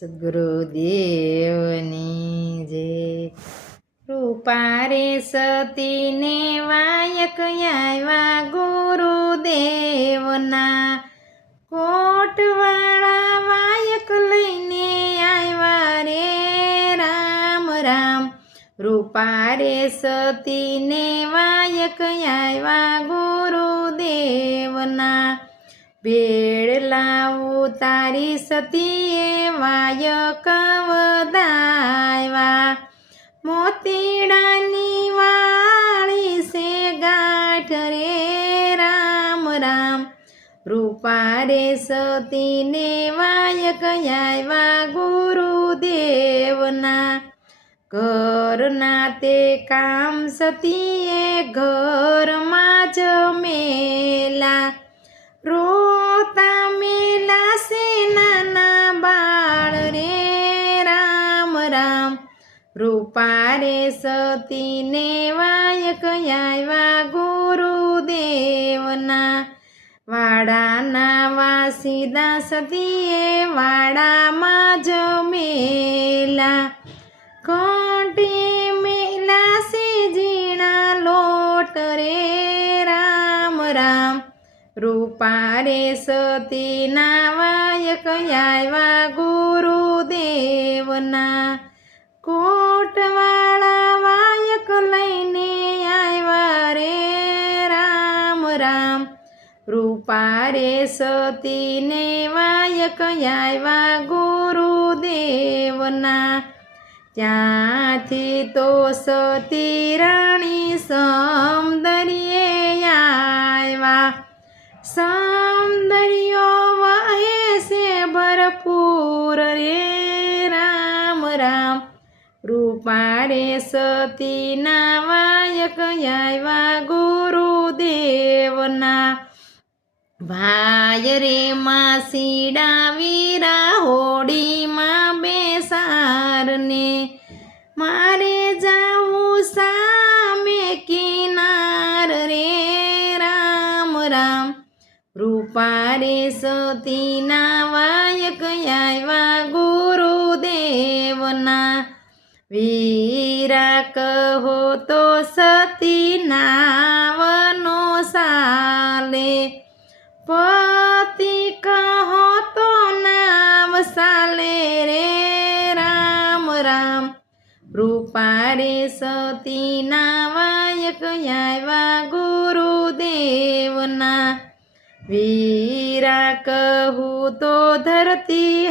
સદગુરુદેવની જય. રૂપા રે સતીને વાયક આવ્યા ગુરુદેવના, કોટવાળા વાયક લઈને આવ્યા રે રામ રામ. રૂપા રે સતીને વાયક આવ્યા ગુરુદેવના, ભેળલા ઉતારી સતીએ વાયક વધાવ્યા, મોતીડાની વાળી સે ગાંઠ રે રામ રામ. રૂપા રે સતીને વાયક આવ્યા ગુરુદેવના, ઘરના તે કામ સતીએ ઘરમાં જ મેલા, રોતા મેલા સે નાના બાળ રે રામ રામ. રૂપા રે સતીને વાયક આવ્યા ગુરુદેવના, વાડાના વાસીદા સતીએ વાડામાં જ મેલા, ઘંટી મેલા સે ઝીણા લોટ રે રામ રામ. રૂપા રે સતીના વાયક આવ્યા ગુરુદેવના, કોટવાળા વાયક લઈને આવ્યા રે રામ રામ. રૂપા રે સતીને વાયક આવ્યા ગુરુદેવના, ત્યાંથી તો સતી રાણી સમદરીએ આવ્યા, સૌંદર્યો વહે છે ભરપૂર રે રામ રામ. રૂપા રે સતીના વાયક આવ્યા ગુરુદેવના, ભાઈ રે માસીડા વીરા હોડીમાં બેસારને, મારે જાવું સામે કિનાર રે રામ રામ. રૂપા રે સતીના વાયક આવ્યા ગુરુદેવના, વીરા કહો તો સતી નાવનો સાલે, પતિ કહો તો નાવ સાલે રે રામ રામ. રૂપા રે સતીના વાયક આવ્યા ગુરુદેવના, વીરા કહું તો ધરતી